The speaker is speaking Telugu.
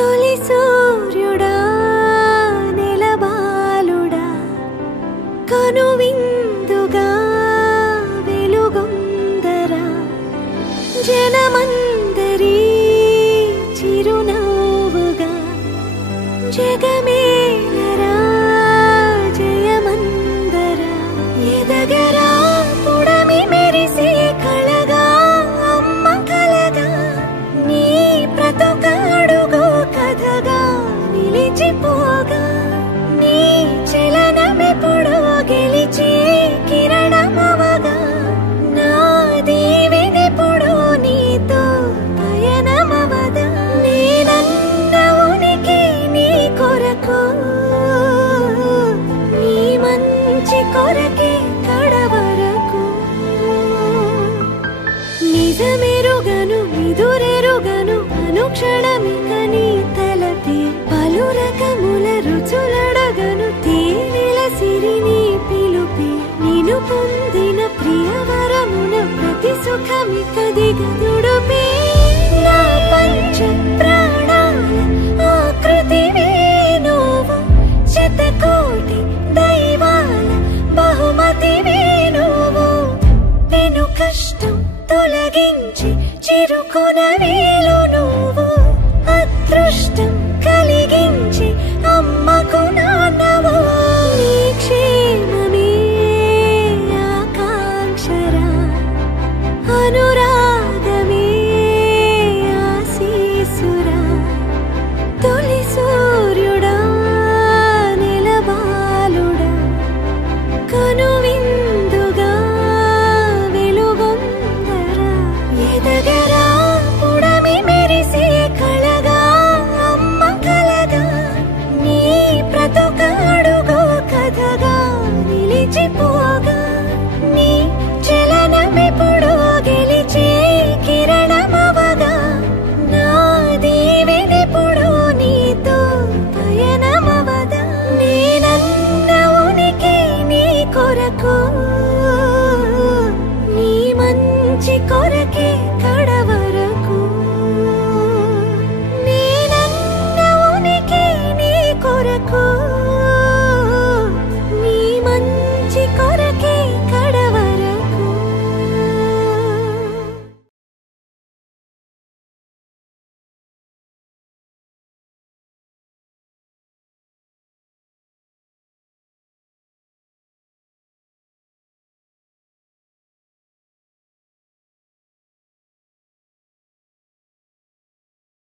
తొలి సూర్యుడా నెలబాలుడా కనువిందుగా వెలుగొందరా జనమందరి చిరునవ్వుగా జగమేలరా జయమందరా ఎదగరా పుడమి మెరిసే కళగా అమ్మ కలగా నీ బ్రతుకడుగో కథగా నిలిచిపోగా నీ చలనమెప్పుడు గెలిచే కిరణమవగా నా దీవెనెప్పుడు నీతో పయనమవదా నేనన్న ఉనికి నీ కొరకు నీ మంచి కొరకే కడవరకు నిజమెరుగను నిదురెరుగను అనుక్షణమిక నీ తలపి పలు రకముల రుచులడగను తేనెల సిరి నీ పిలుపి నిను పొందిన ప్రియవరమున ప్రతి సుఖమిక దిగదుడుపే నా పంచ ప్రాణాల ఆకృతివే నువ్వు శతకోటి దైవాల బహుమతివే నువ్వు పెను కష్టం తొలగించి చిరుకునవే